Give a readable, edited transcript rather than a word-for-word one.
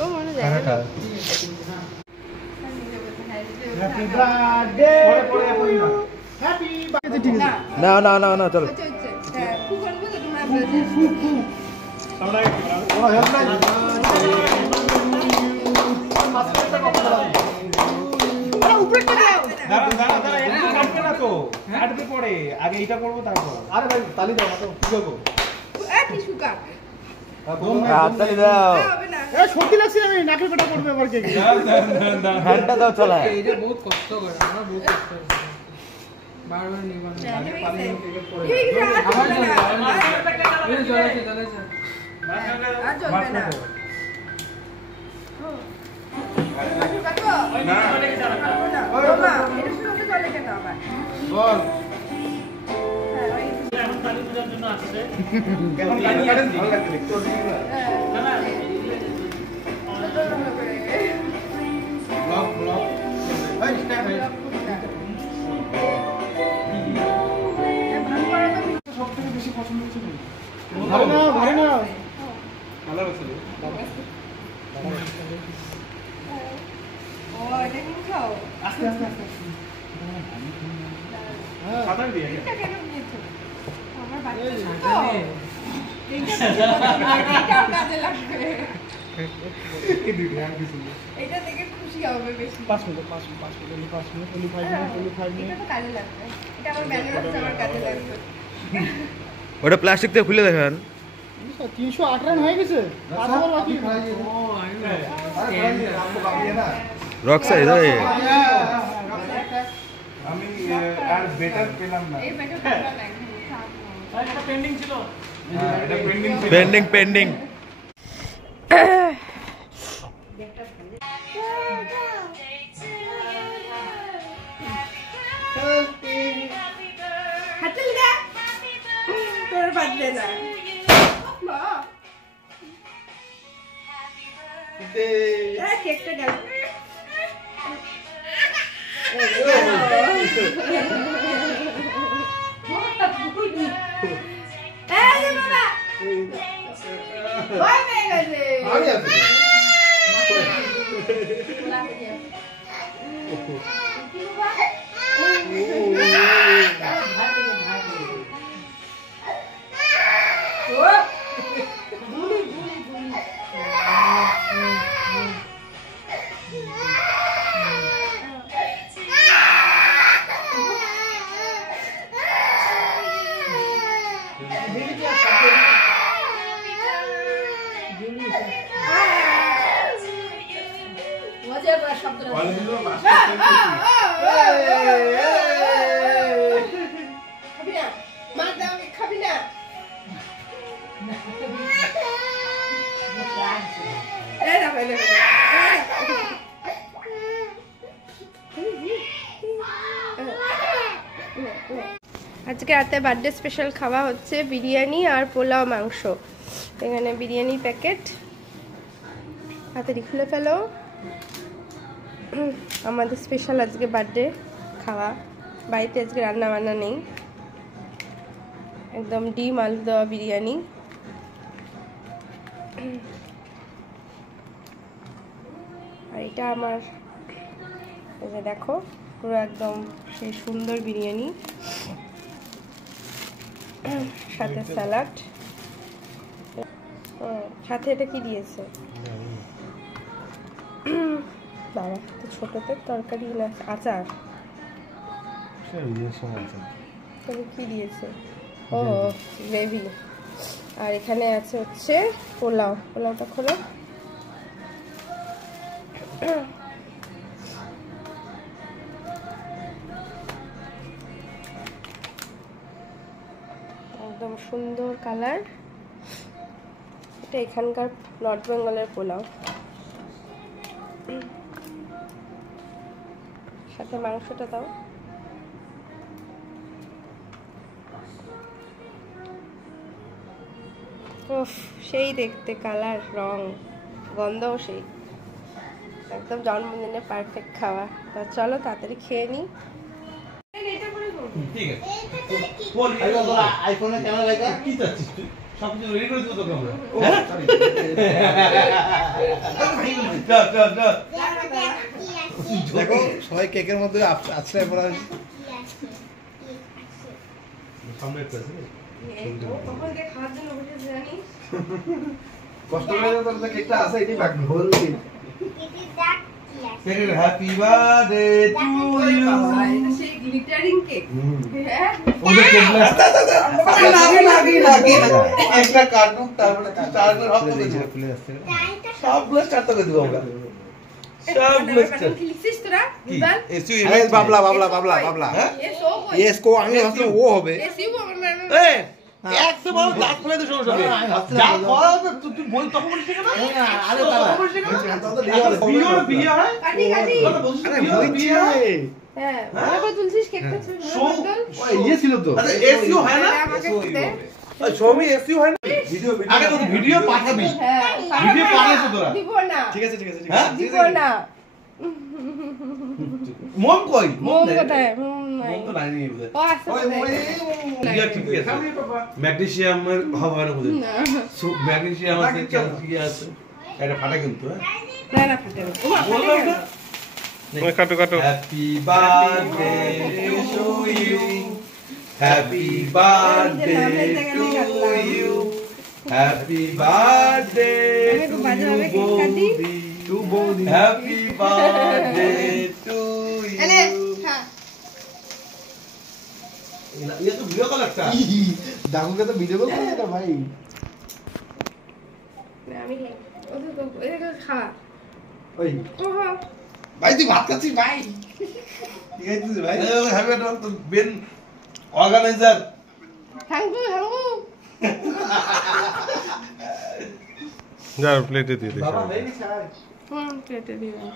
ও মনে যায় না। হ্যাপি বার্থডে পরে পরে না হ্যাপি বার্থডে ঠিক আছে না না না না চলো ফু করবো তো তোমরা আমরা ও হেল্প নাই আরে উপরেটা দাও দাঁড়া দাঁড়া দাঁড়া একটু কাটবে না তো কাটবে পরে আগে এটা করব তারপর আরে ভাই তালি দাও না তো কি করব কি সুকা হাততালি দাও হবে না এ সত্যি লাগছে আমি নাকের কাটা পড়বে আবার কে হ্যান্ডটা দাও চলা এটা বহুত কষ্ট করে আমরা বহুত কষ্ট করি বারবার নিবান এই জলে আর চলবে না না বাবা এটা শুনতে চলে কেন আবার বল এখন কালী পূজার জন্য আসছে কেমন কাটি কাটেন ভালো লাগছে তো না না ব্লগ ব্লগ ভাই স্ট্যান্ড ভাই সবথেকে বেশি পছন্দ হচ্ছে ভালো না ভালো না ভালো লাগছে ও এটা কি খাও আস্তে আস্তে আস্তে হ্যাঁ সাদা দিয়ে এটা কেন নিয়েছো আমার বাচ্চা এইটা কাজে লাগবে এই দুটো আর কিছু না এটা দেখে খুশি হবে বেশি 5 মিনিট 5 মিনিট 5 মিনিট এটা তো কাজে লাগবে এটা আমার ব্যানার আছে আমার কাজে লাগবে ওটা প্লাস্টিক থেকে খুলে দেখেন 308 রান হয়ে গেছে আর বাকি ও আমি আরে आपको बाकी है ना রক সাইজ ওই আমি আর বেটার পেলাম না এই প্যাকেট ভালো লাগে এটা পেন্ডিং ছিল এটা পেন্ডিং ছিল পেন্ডিং পেন্ডিং হাতে লাগা তোর বার্থডে না মা কেকটা গেল আজকে রাতে বার্থডে স্পেশাল খাওয়া হচ্ছে বিরিয়ানি আর পোলাও মাংস। এখানে বিরিয়ানির প্যাকেট হাতে খুলে ফেলো। আমাদের স্পেশাল আজকে বার্থডে খাওয়া, বাড়িতে আজকে রান্না বান্না নেই, একদম ডিম আলু দেওয়া বিরিয়ানি। আর এটা আমার, এই যে দেখো পুরো একদম সেই সুন্দর বিরিয়ানি, সাথে স্যালাড। সাথে এটা কি দিয়েছে বাবা? তো ছোটতে তরকারি না আচার, তাহলে কি দিয়েছে? ও গ্রেভি। আর এখানে আছে হচ্ছে পোলাও। পোলাওটা খোলো। একদম সুন্দর কালার। এটা এখানকার নর্থ বেঙ্গলের পোলাও, সাথে মাংসটা দাও। উফ, সেই দেখতে, কালার, রং, গন্ধও সেই, একদম জন্মদিনে পারফেক্ট খাওয়া। তা চলো তাড়াতাড়ি খেয়ে নিই। ঠিক আছে বল আইফোনে ক্যামেরা লাগা কি চাচ্ছিস তুই? সবকিছু রেডি করে দিতে তোকে আমরা। দেখো সবাই কেকের মধ্যে আশ্রয় পড়া সামনে একটা আছে কখন দিয়ে খাওয়ার জন্য বসেছে জানিস? কষ্ট করে তো কেকটা আছে এটাই বাকি হোল দিন হ্যাপি বার্থডে টু ইউ এটা সেই গ্লিটারিং কেক। হ্যাঁ ওদের কেক লাগে একটা কাটুক তারপরে স্টার্টার হব করে দিব খুলে যাচ্ছে সবগুলো স্টার্ট করে দিব আমরা সবগুলো স্টার্ট কি লিখছিস তোরা? গুগল আরে বাবলা বাবলা বাবলা বাবলা এস ও কই? ইয়েস কো আমি ভাবছিলাম ও হবে এস ইউ আমার ম্যাম। এই একদম বড় দাঁত ফেলে দে সমস্যা হবে যা করা হবে তুই বল তখন বলিস কেন আরে বিয়ে হয় কাটি কাটি। আরে হইছে হ্যাঁ ভালো করে তুলছিস কেকটা ছিল। ওই ইয়ে ছিল তো আরে এসইউ হয় না আমাকে দে। ওই সমি এসইউ হয় না ভিডিও আগে তো ভিডিও পাঠাবি হ্যাঁ ভিডিও পাঠাইছো তোরা দিব না। ঠিক আছে হ্যাঁ দিব না। মম কই মোম কোথায়? মোম নাই। মম তো নাই নিয়ে বুঝে ও আসছে কোথায়? ইয়া ঠিক আছে ম্যাগনেসিয়ামের অভাব হয় না বুঝে না ম্যাগনেসিয়াম আছে ক্যালসিয়াম আছে এটা ফাটা কিন্তু হ্যাঁ না ফাটে না। ও মা, ফাটে বললাম কেন? না কাটো কাটো happy birthday to you happy birthday to you happy birthday আমি একটু বাজে ভাবে কেক কাটি। টু বৌদি হ্যাপি বার্থডে টু এনে ইউ হ্যাঁ ये तो वीडियो कॉल लगता है ডাকুকে তো ভিডিও কল করে না ভাই না আমি ও তো এটা খা। ওই ও হ্যাঁ ভাই তুই ভাত খাচ্ছিস ভাই ठीक है तुझे भाई हैवी तो बेन ऑर्गेनाइजर হাঙ্গু হাঙ্গু। যা প্লেটে দিয়ে দে बाबा नहीं खाए প্লেটে দিবেন।